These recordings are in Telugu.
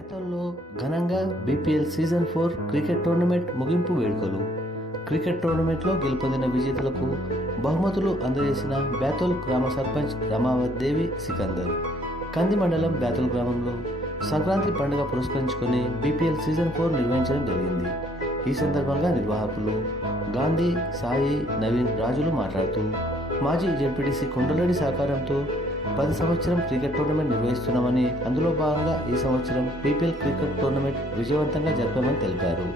బేతల్లో ఘనంగా బీపీఎల్ సీజన్ 4 క్రికెట్ టోర్నమెంట్ ముగింపు వేడుకలు. క్రికెట్ టోర్నమెంట్లో గెలుపొందిన విజేతలకు బహుమతులు అందజేసిన బేతల్ గ్రామ సర్పంచ్ రమావత్ సికందర్. కంది మండలం బేతల్ గ్రామంలో సంక్రాంతి పండుగ పురస్కరించుకొని బీపీఎల్ సీజన్ 4 నిర్వహించడం జరిగింది. ఈ సందర్భంగా నిర్వాహకులు గాంధీ, సాయి, నవీన్, రాజులు మాట్లాడుతూ మాజీ జెడ్పీటీసీ కొండలరెడ్డి సహకారంతో 10 సంవత్సరం క్రికెట్ టోర్నమెంట్ నిర్వహిస్తున్నామని, అందులో భాగంగా ఈ సంవత్సరం బీపీఎల్ క్రికెట్ టోర్నమెంట్ విజయవంతంగా జరిపామని తెలిపారు.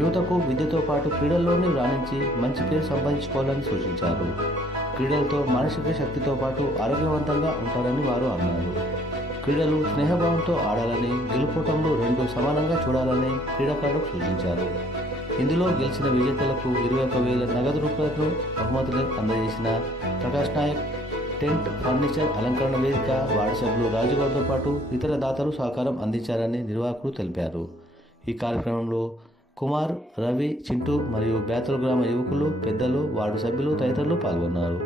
యువతకు విద్యతో పాటు క్రీడల్లోనే రాణించి మంచి పేరు సంపాదించుకోవాలని సూచించారు. క్రీడలతో మానసిక శక్తితో పాటు ఆరోగ్యవంతంగా ఉంటారని వారు అన్నారు. క్రీడలు స్నేహభావంతో ఆడాలని, గెలుపోటంలో రెండు సమానంగా చూడాలని క్రీడాకారులకు సూచించారు. ఇందులో గెలిచిన విజేతలకు 21,000 నగదు రూపాయలను బహుమతులు అందజేసిన ప్రకాష్ నాయక్, టెంట్, ఫర్నిచర్, అలంకరణ వేదిక వార్డు సభ్యులు రాజుగౌడ్తో పాటు ఇతర దాతలు సహకారం అందించారని నిర్వాహకులు తెలిపారు. ఈ కార్యక్రమంలో కుమార్, రవి, చింటూ మరియు బేతల్ గ్రామ యువకులు, పెద్దలు, వార్డు సభ్యులు తదితరులు పాల్గొన్నారు.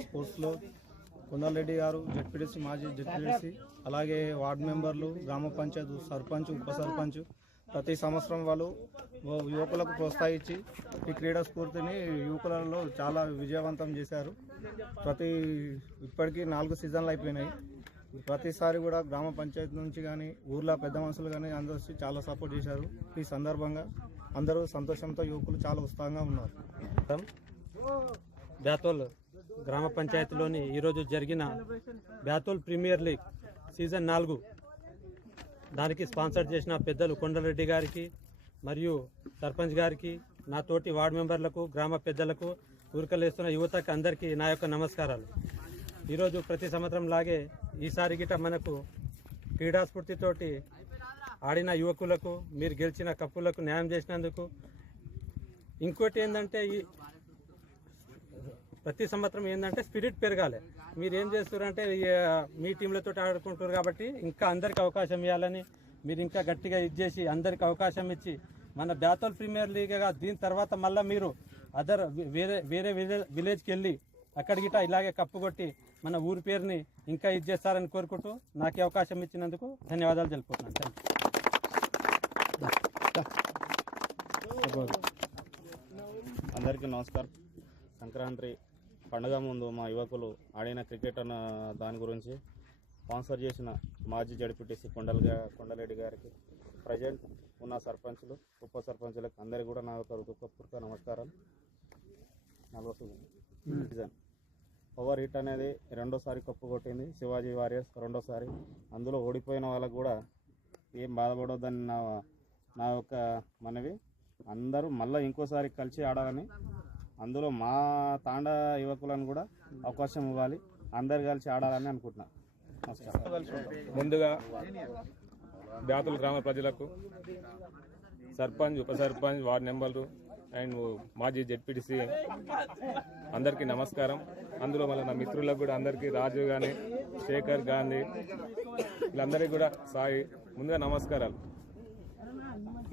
స్పోర్ట్స్లో కొండలరెడ్డి గారు జెడ్పీటీసీ, మాజీ జెడ్పీటీసీ, అలాగే వార్డు మెంబర్లు, గ్రామ పంచాయత్ సర్పంచ్, ఉప సర్పంచ్ ప్రతి సంవత్సరం వాళ్ళు యువకులకు ప్రోత్సహించి ఈ క్రీడా స్ఫూర్తిని యువకులలో చాలా విజయవంతం చేశారు. ఇప్పటికీ 4 సీజన్లు అయిపోయినాయి. ప్రతిసారి కూడా గ్రామ పంచాయతీ నుంచి కానీ ఊర్లో పెద్ద మనుషులు కానీ అందరూ చాలా సపోర్ట్ చేశారు. ఈ సందర్భంగా అందరూ సంతోషంతో యువకులు చాలా ఉత్సాహంగా ఉన్నారు. బేతల్ గ్రామ పంచాయతీలోని ఈరోజు జరిగిన బేతల్ ప్రీమియర్ లీగ్ సీజన్ 4 దానికి స్పాన్సర్ చేసిన పెద్దలు కొండలరెడ్డి గారికి మరియు సర్పంచ్ గారికి, నా తోటి వార్డు మెంబర్లకు, గ్రామ పెద్దలకు ఊరికలేస్తున్న యువతకి అందరికీ నా యొక్క నమస్కారాలు. ఈరోజు ప్రతి సంవత్సరం లాగే ఈసారి గిట మనకు క్రీడాస్ఫూర్తితోటి ఆడిన యువకులకు, మీరు గెలిచిన కప్పులకు న్యాయం చేసినందుకు. ఇంకోటి ఏంటంటే ప్రతి సంవత్సరం ఏంటంటే స్పిరిట్ పెరగాలి. మీరు ఏం చేస్తారంటే మీ టీంలతో ఆడుకుంటారు కాబట్టి ఇంకా అందరికి అవకాశం ఇవ్వాలని, మీరు ఇంకా గట్టిగా చేసి అందరికి అవకాశం ఇచ్చి మన బ్యాతల్ ప్రీమియర్ లీగ్గా దీని తర్వాత మళ్ళీ మీరు వేరే విలేజ్కి వెళ్ళి అక్కడ గిట ఇలాగే కప్పు కొట్టి మన ఊరి పేరుని ఇంకా చేస్తారని కోరుకుంటూ నాకు అవకాశం ఇచ్చినందుకు ధన్యవాదాలు తెలుపుతున్నాను. అందరికీ నమస్కారం. సంక్రాంతి పండుగ ముందు మా యువకులు ఆడిన క్రికెట్ అన్న దాని గురించి స్పాన్సర్ చేసిన మాజీ జడ్పీటీసీ కొండలరెడ్డి గారికి, ప్రజెంట్ ఉన్న సర్పంచులు, ఉప సర్పంచులకు అందరికీ కూడా నా యొక్క హృదయపూర్వక నమస్కారం. సీజన్ పవర్ హిట్ అనేది రెండోసారి కప్పు కొట్టింది శివాజీ వారియర్స్, రెండోసారి. అందులో ఓడిపోయిన వాళ్ళకు కూడా ఏం బాధపడొద్దని నా యొక్క మనవి. అందరూ మళ్ళీ ఇంకోసారి కలిసి ఆడాలని, అందులో మా తాండా యువకులను కూడా అవకాశం ఇవ్వాలి, అందరు కలిసి ఆడాలని అనుకుంటున్నాను. ముందుగా బ్యాతుల్ గ్రామ ప్రజలకు, సర్పంచ్, ఉప సర్పంచ్, వార్డు మెంబర్లు అండ్ మాజీ జెడ్పీటీసీ అందరికీ నమస్కారం. అందులో మళ్ళీ నా మిత్రులకు కూడా అందరికీ, రాజు కానీ, శేఖర్, గాంధీ, వీళ్ళందరికీ కూడా సాయి ముందుగా నమస్కారాలు.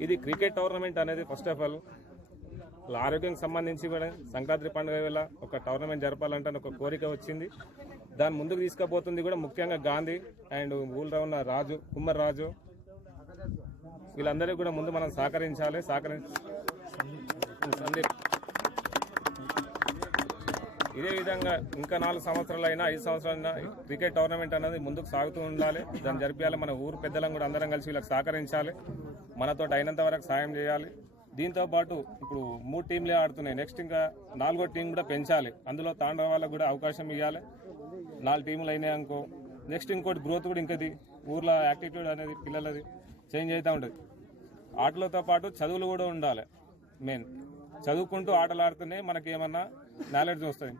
ఇది క్రికెట్ టోర్నమెంట్ అనేది ఫస్ట్ ఆఫ్ ఆల్ ఆరోగ్యానికి సంబంధించి కూడా సంక్రాంతి పండుగ వేళ ఒక టోర్నమెంట్ జరపాలంటే ఒక కోరిక వచ్చింది. దాన్ని ముందుకు తీసుకుపోతుంది కూడా ముఖ్యంగా గాంధీ అండ్ ఊళ్ళో ఉన్న రాజు, కుమ్మర్ రాజు, వీళ్ళందరికీ కూడా ముందు మనం సహకరించాలి. ఇదే విధంగా ఇంకా 4 సంవత్సరాలైనా 5 సంవత్సరాలైనా క్రికెట్ టోర్నమెంట్ అనేది ముందుకు సాగుతూ ఉండాలి. దాన్ని జరిపించాలి. మన ఊరు పెద్దలను కూడా అందరం కలిసి వీళ్ళకి సహకరించాలి. మనతో అయినంత వరకు సాయం చేయాలి. దీంతో పాటు ఇప్పుడు 3 టీంలే ఆడుతున్నాయి. నెక్స్ట్ ఇంకా 4వ టీం కూడా పెంచాలి. అందులో తాండా వాళ్ళకు కూడా అవకాశం ఇవ్వాలి. 4 టీములు అయినాయి అనుకో, నెక్స్ట్ ఇంకోటి గ్రోత్ కూడా ఇంకది ఊర్లో యాక్టిట్యూడ్ అనేది పిల్లలది చేంజ్ అవుతూ ఉంటుంది. ఆటలతో పాటు చదువులు కూడా ఉండాలి. మెయిన్ చదువుకుంటూ ఆటలు ఆడుతూనే మనకి ఏమన్నా నాలెడ్జ్ వస్తుంది.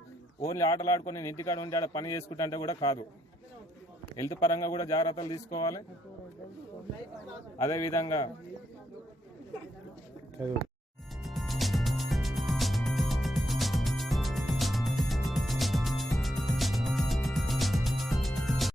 ఓన్లీ ఆటలు ఆడుకొని నేను ఇంటికాడ ఉండి ఆడ పని చేసుకుంటా అంటే కూడా కాదు. హెల్త్ పరంగా కూడా జాగ్రత్తలు తీసుకోవాలి. అదేవిధంగా